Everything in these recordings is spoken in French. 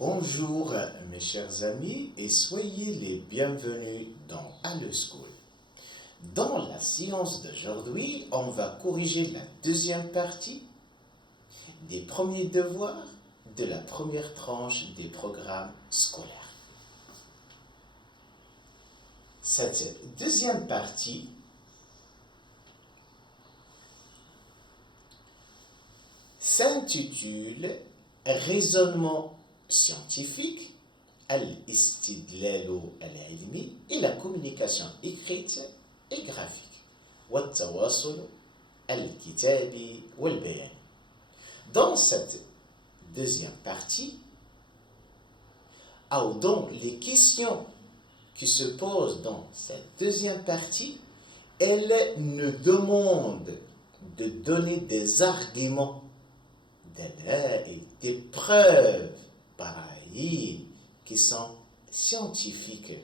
Bonjour mes chers amis et soyez les bienvenus dans Allo School. Dans la séance d'aujourd'hui, on va corriger la deuxième partie des premiers devoirs de la première tranche des programmes scolaires. Cette deuxième partie s'intitule Raisonnement scientifique, al-istidlalu al-ilmi et la communication écrite et graphique, wat-tawassul al-kitabi wal-bayan. Dans cette deuxième partie, dans les questions qui se posent dans cette deuxième partie, elles nous demandent de donner des arguments, des preuves pareilles qui sont scientifiques.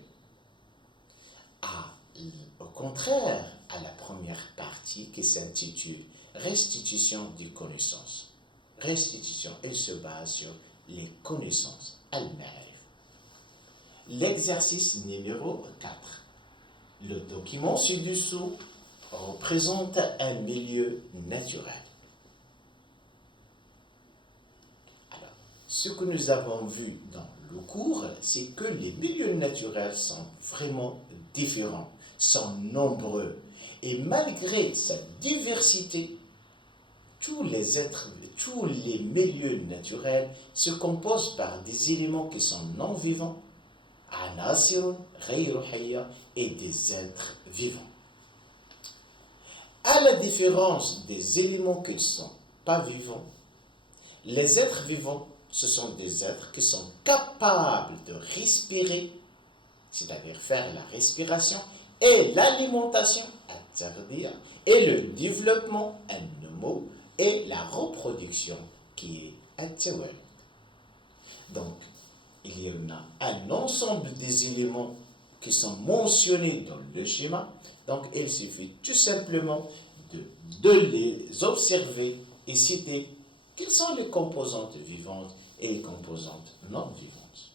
Au contraire, à la première partie qui s'intitule Restitution des connaissances. Restitution, elle se base sur les connaissances, al-ma'arif. L'exercice numéro 4. Le document ci-dessous représente un milieu naturel. Alors, ce que nous avons vu dans le cours, c'est que les milieux naturels sont vraiment différents, sont nombreux. Et malgré cette diversité, tous les milieux naturels se composent par des éléments qui sont non-vivants, anasirun, ghayru hayya, et des êtres vivants. À la différence des éléments qui ne sont pas vivants, les êtres vivants, ce sont des êtres qui sont capables de respirer, c'est-à-dire faire la respiration, et l'alimentation, et le développement, et la reproduction, qui est at-tawalud. Donc, il y en a un ensemble des éléments qui sont mentionnés dans le schéma. Donc, il suffit tout simplement de les observer et citer quelles sont les composantes vivantes et les composantes non vivantes.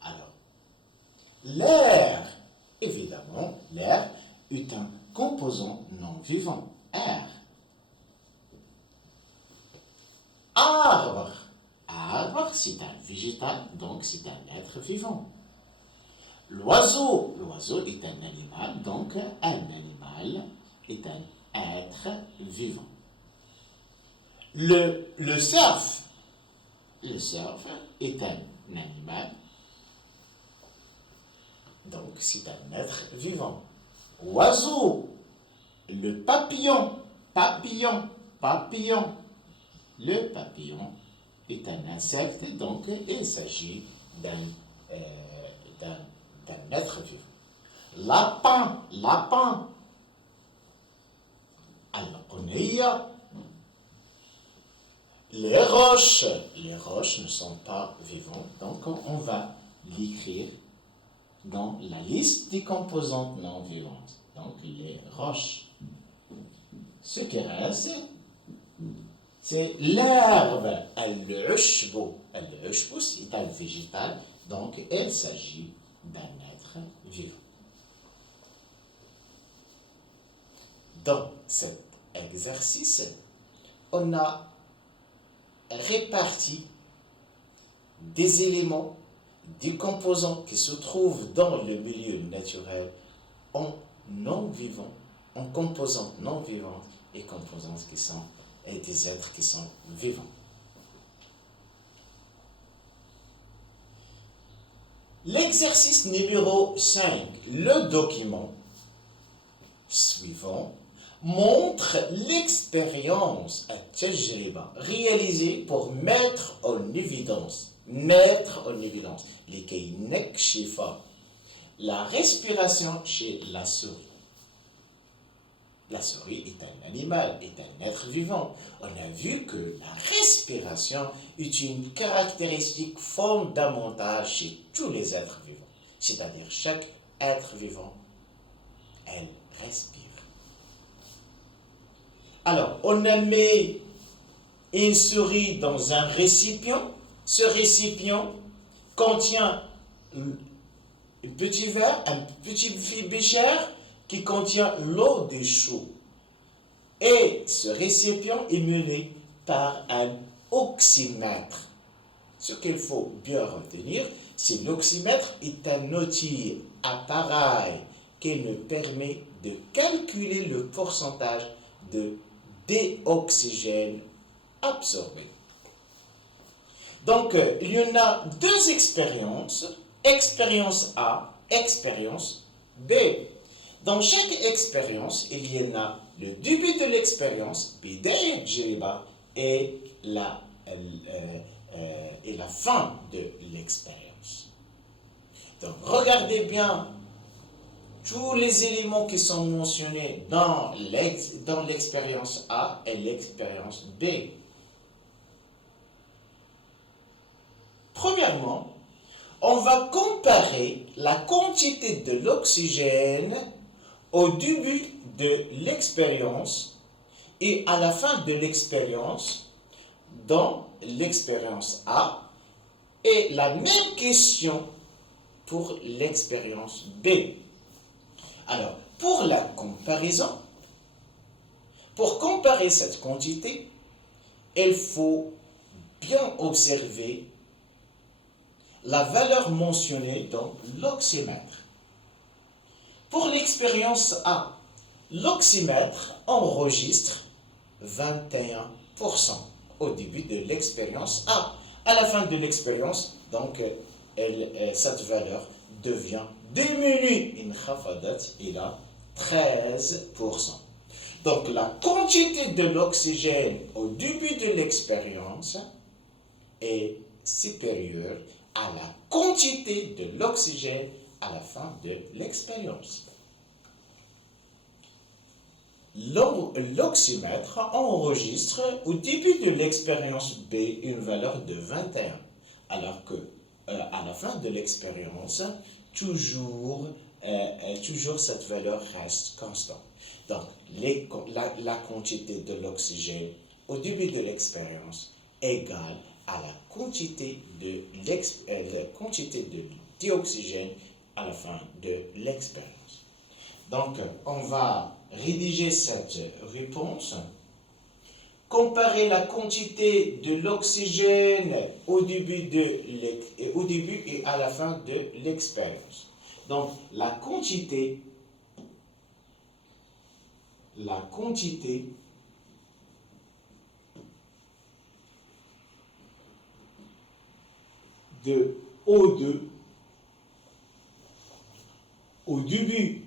Alors, l'air, évidemment, l'air est un composant non vivant, air. Arbre, c'est un végétal, donc c'est un être vivant. L'oiseau est un animal, donc un animal est un être vivant. Le cerf est un animal, donc c'est un être vivant. Oiseau, le papillon. Le papillon est un insecte, donc il s'agit d'un être vivant. Lapin. Al-Quniyya. Les roches ne sont pas vivantes, donc on va l'écrire dans la liste des composantes non vivantes. Donc les roches. Ce qui reste, c'est l'herbe, al-ushbu. Al-ushbu, c'est un végétal, donc il s'agit d'un être vivant. Dans cet exercice, on a réparti des éléments, des composants qui se trouvent dans le milieu naturel en non-vivants, en composantes non vivantes et composantes qui sont et des êtres qui sont vivants. L'exercice numéro 5, le document suivant montre l'expérience réalisée pour mettre en évidence لكي نكشف la respiration chez la souris. La souris est un animal, est un être vivant. On a vu que la respiration est une caractéristique fondamentale chez tous les êtres vivants. C'est-à-dire chaque être vivant, elle respire. Alors, on a mis une souris dans un récipient. Ce récipient contient un petit verre, un petit bécher qui contient l'eau de chaux. Et ce récipient est mené par un oxymètre. Ce qu'il faut bien retenir, c'est que l'oxymètre est un outil, appareil qui nous permet de calculer le pourcentage de déoxygène absorbé. Donc, il y en a deux expériences, expérience A, expérience B. Dans chaque expérience, il y en a le début de l'expérience, بداية التجربة, et la fin de l'expérience. Donc, regardez bien tous les éléments qui sont mentionnés dans l'expérience A et l'expérience B. Premièrement, on va comparer la quantité de l'oxygène au début de l'expérience et à la fin de l'expérience dans l'expérience A, et la même question pour l'expérience B. Alors, pour la comparaison, pour comparer cette quantité, il faut bien observer la valeur mentionnée dans l'oxymètre. Pour l'expérience A, l'oxymètre enregistre 21% au début de l'expérience A. À la fin de l'expérience, donc, cette valeur devient diminuée. Il a 13%. Donc, la quantité de l'oxygène au début de l'expérience est supérieure à la quantité de l'oxygène à la fin de l'expérience. L'oxymètre enregistre au début de l'expérience B une valeur de 21, alors que à la fin de l'expérience, toujours cette valeur reste constante. Donc, la quantité de l'oxygène au début de l'expérience égale à la quantité de dioxygène à la fin de l'expérience. Donc, on va rédiger cette réponse. Comparer la quantité de l'oxygène au début et à la fin de l'expérience. Donc, la quantité de O2 au début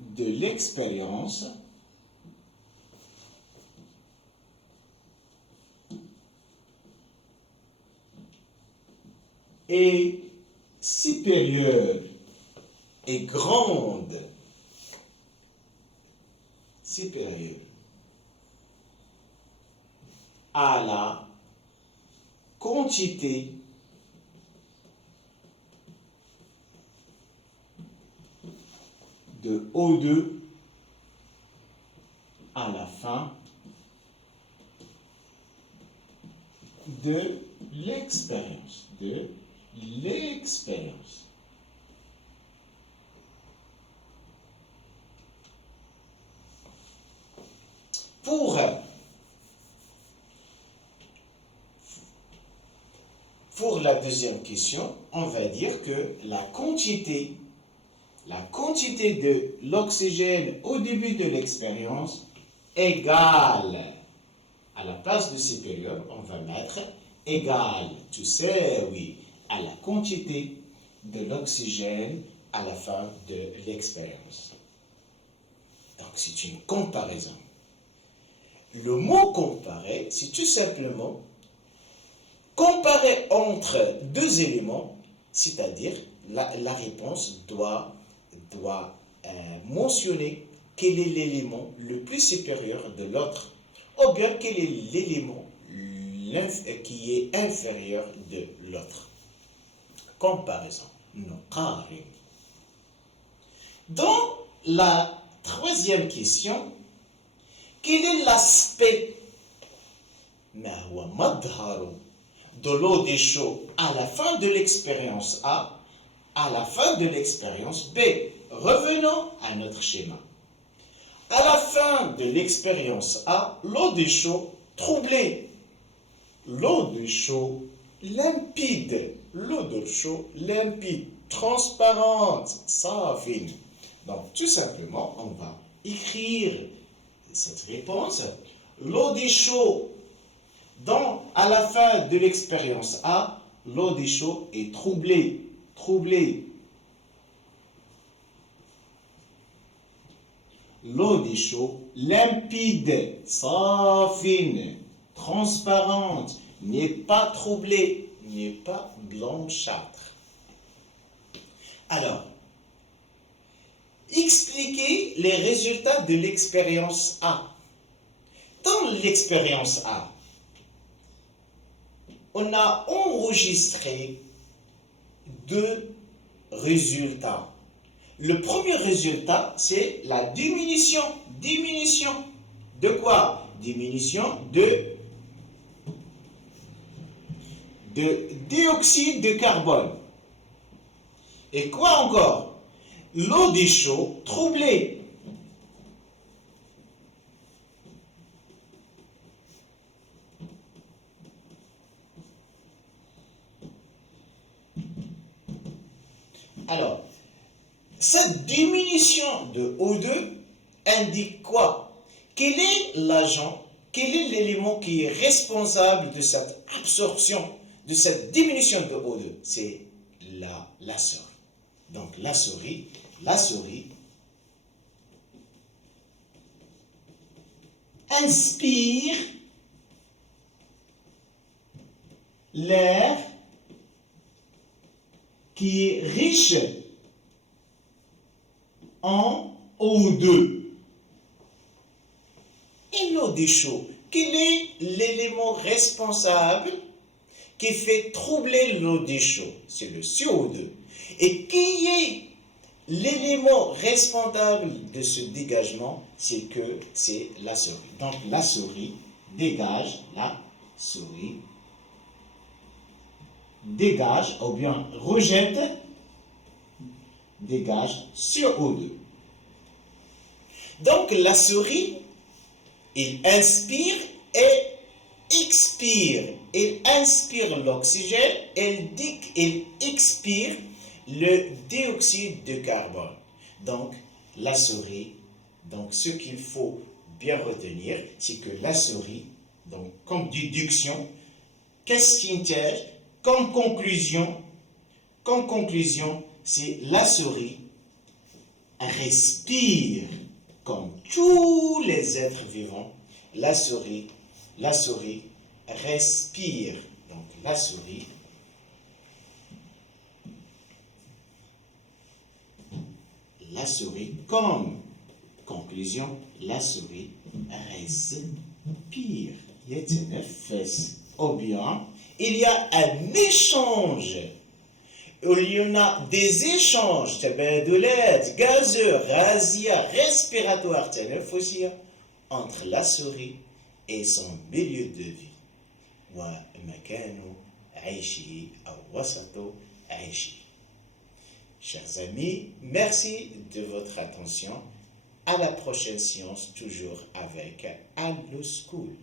de l'expérience est supérieure et grande, supérieure à la quantité de O2 à la fin de l'expérience. Pour la deuxième question, on va dire que la quantité de l'oxygène au début de l'expérience égale, à la place de supérieur, on va mettre égale, tu sais, oui, à la quantité de l'oxygène à la fin de l'expérience. Donc, c'est une comparaison. Le mot comparer, c'est tout simplement comparer entre deux éléments, c'est-à-dire la réponse doit mentionner quel est l'élément le plus supérieur de l'autre, ou bien quel est l'élément qui est inférieur de l'autre. Comparaison. Dans la troisième question, Quel est l'aspect ما هو مظهر de l'eau des chauds à la fin de l'expérience A, à la fin de l'expérience B? Revenons à notre schéma. À la fin de l'expérience A, l'eau des chauds troublée. L'eau de chaud limpide. L'eau de chaud limpide, transparente, safine. Donc, tout simplement, on va écrire cette réponse. L'eau des chauds, à la fin de l'expérience A, l'eau des chauds est troublée. Troublée. L'eau des chauds limpide, safine, transparente, n'est pas troublée, n'est pas blanchâtre. Alors, expliquez les résultats de l'expérience A. Dans l'expérience A, on a enregistré deux résultats. Le premier résultat, c'est la diminution. Diminution de quoi? Diminution de dioxyde de carbone. Et quoi encore? L'eau des chauds troublée. Alors, cette diminution de O2 indique quoi? Quel est l'agent, quel est l'élément qui est responsable de cette absorption, de cette diminution de O2? C'est la souris. Donc la souris inspire l'air qui est riche en O2. Et l'eau des chauds, quel est l'élément responsable qui fait troubler l'eau des chauds? C'est le CO2. Et qui est l'élément responsable de ce dégagement? C'est la souris. Donc la souris dégage, dégage ou bien rejette, dégage CO2. Donc la souris, il inspire et expire. Il inspire l'oxygène, il expire le dioxyde de carbone. Donc la souris, donc ce qu'il faut bien retenir, c'est que la souris, donc comme déduction, qu'est-ce qui intègre comme conclusion, c'est la souris respire comme tous les êtres vivants. La souris respire. Donc la souris, comme conclusion, la souris respire. Ou bien, il y a un échange. Il y en a des échanges تبادلات gazeux, غازية, respiratoire تنفسية entre la souris et son milieu de vie. ومكان عيشه أو وسط عيشه. Chers amis, merci de votre attention. À la prochaine séance, toujours avec Allo School.